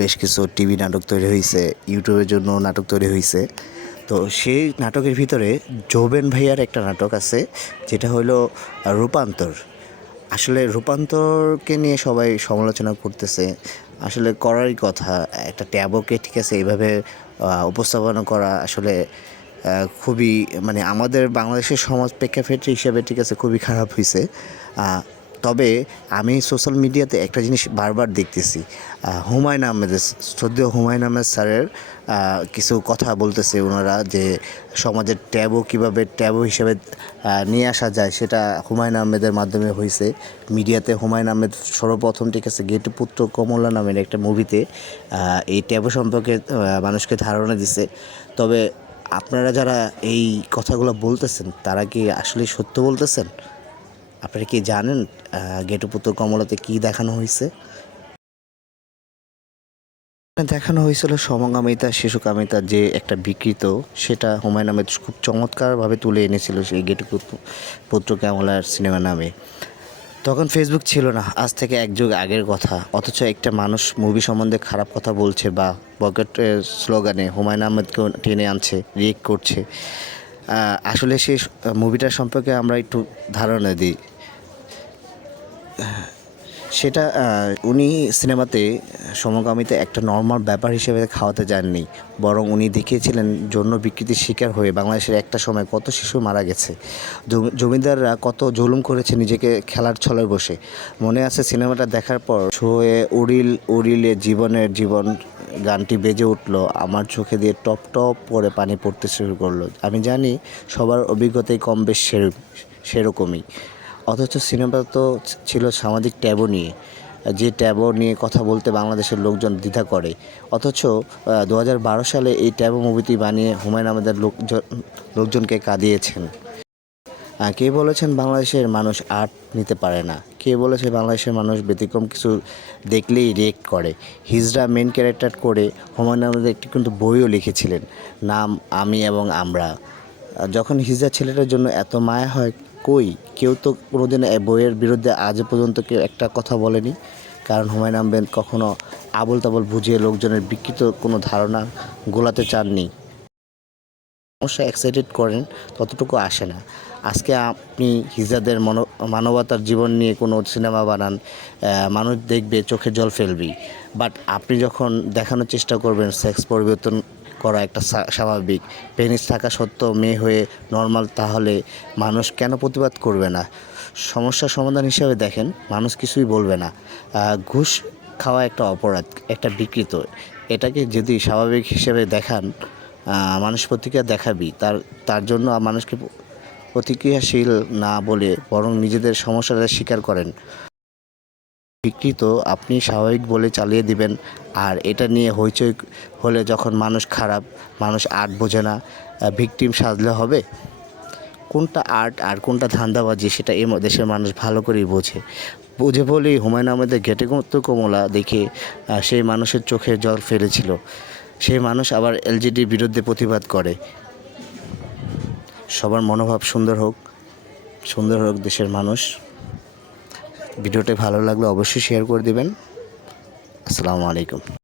বেশ কিছু টিভি নাটক তৈরি হয়েছে, ইউটিউবের জন্য নাটক তৈরি হয়েছে। তো সেই নাটকের ভিতরে জোবেন ভাইয়ার একটা নাটক আছে, যেটা হলো রূপান্তর। আসলে রূপান্তরকে নিয়ে সবাই সমালোচনা করতেছে। আসলে করারই কথা, একটা ট্যাবকে ঠিক আছে এইভাবে উপস্থাপনা করা আসলে খুবই, মানে আমাদের বাংলাদেশের সমাজ প্রেক্ষাপট হিসেবে ঠিক আছে খুবই খারাপ হয়েছে। তবে আমি সোশ্যাল মিডিয়াতে একটা জিনিস বারবার দেখতেছি, হুমায়ুন আহমেদের, শ্রদ্ধেয় হুমায়ুন আহমেদ স্যারের কিছু কথা বলতেছে ওনারা, যে সমাজের ট্যাবু কীভাবে ট্যাবু হিসেবে নিয়ে আসা যায়, সেটা হুমায়ুন আহমেদের মাধ্যমে হয়েছে। মিডিয়াতে হুমায়ুন আহমেদ সর্বপ্রথম ঠিক আছে ঘেটুপুত্র কমলা নামের একটা মুভিতে এই ট্যাবু সম্পর্কে মানুষকে ধারণা দিছে। তবে আপনারা যারা এই কথাগুলো বলতেছেন তারা কি আসলে সত্য বলতেছেন? আপনারা কি জানেন ঘেটুপুত্র কমলাতে কি দেখানো হয়েছে? দেখানো হয়েছিল সমকামিতা, শিশুকামিতা যে একটা বিকৃত, সেটা হুমায়ুন আহমেদ খুব চমৎকারভাবে তুলে এনেছিল সেই পুত্র কমলার সিনেমা নামে। তখন ফেসবুক ছিল না, আজ থেকে এক যুগ আগের কথা। অথচ একটা মানুষ মুভি সম্বন্ধে খারাপ কথা বলছে বা পকেটের স্লোগানে হুমায়ুন আহমেদকেও টেনে আনছে, রিয়েক্ট করছে। আসলে সেই মুভিটার সম্পর্কে আমরা একটু ধারণা দিই। সেটা উনি সিনেমাতে সমকামিতা একটা নর্মাল ব্যাপার হিসেবে খাওয়াতে যাননি, বরং উনি দেখিয়েছিলেন যৌন বিকৃতির শিকার হয়ে বাংলাদেশের একটা সময় কত শিশু মারা গেছে, জমিদাররা কত জুলুম করেছে নিজেকে খেলার ছলে বসে। মনে আছে সিনেমাটা দেখার পর শোয়ে উড়িল উড়িলে জীবনের জীবন গানটি বেজে উঠলো, আমার চোখে দিয়ে টপ টপ করে পানি পড়তে শুরু করলো। আমি জানি সবার অভিজ্ঞতাই কম বেশ সেরকমই। অথচ সিনেমা তো ছিল সামাজিক ট্যাবু নিয়ে, যে ট্যাবু নিয়ে কথা বলতে বাংলাদেশের লোকজন দ্বিধা করে। অথচ 2012 সালে এই ট্যাবু মুভিটি বানিয়ে হুমায়ুন আহমেদের লোকজনকে কাঁদিয়েছেন। কে বলেছেন বাংলাদেশের মানুষ আর্ট নিতে পারে না? কে বলেছে বাংলাদেশের মানুষ ব্যতিক্রম কিছু দেখলেই রিয়েক্ট করে? হিজড়া মেন ক্যারেক্টার করে হুমায়ুন আহমেদ একটি কিন্তু বইও লিখেছিলেন, নাম আমি এবং আমরা। যখন হিজড়া ছেলেটার জন্য এত মায়া হয়, কই কেউ তো কোনোদিন বইয়ের বিরুদ্ধে আজ পর্যন্ত কেউ একটা কথা বলেনি। কারণ হুমায়ুন আহমেদ কখনো আবোল তাবোল বুঝিয়ে লোকজনের বিকৃত কোনো ধারণা গোলাতে চাননি। সমস্যা এক্সাইটেড করেন, ততটুকু আসে না। আজকে আপনি হিজড়াদের মানবতার জীবন নিয়ে কোনো সিনেমা বানান, মানুষ দেখবে, চোখে জল ফেলবেই। বাট আপনি যখন দেখানোর চেষ্টা করবেন সেক্স পরিবর্তন করা একটা স্বাভাবিক, পেনিস থাকা সত্ত্বেও মেয়ে হয়ে নর্মাল, তাহলে মানুষ কেন প্রতিবাদ করবে না? সমস্যার সমাধান হিসেবে দেখেন, মানুষ কিছুই বলবে না। ঘুষ খাওয়া একটা অপরাধ, একটা বিকৃত, এটাকে যদি স্বাভাবিক হিসেবে দেখান, মানুষ প্রতিক্রিয়া দেখাবি, তার জন্য মানুষকে প্রতিক্রিয়াশীল না বলে বরং নিজেদের সমস্যাটা স্বীকার করেন। বিকৃত আপনি স্বাভাবিক বলে চালিয়ে দিবেন, আর এটা নিয়ে হইচই হলে যখন মানুষ খারাপ, মানুষ আর্ট বোঝে না, ভিকটিম সাজলে হবে? কোনটা আর্ট আর কোনটা ধান্দাবাজি সেটা এই দেশের মানুষ ভালো করেই বুঝে বলেই হুমায়ুন আহমেদের ঘেটুপুত্র কমলা দেখে সেই মানুষের চোখে জল ফেলেছিল। সেই মানুষ আবার এলজিডির বিরুদ্ধে প্রতিবাদ করে। সবার মনোভাব সুন্দর হোক দেশের মানুষ। ভিডিওটি ভালো লাগলে অবশ্যই শেয়ার করে দিবেন। আসসালামু আলাইকুম।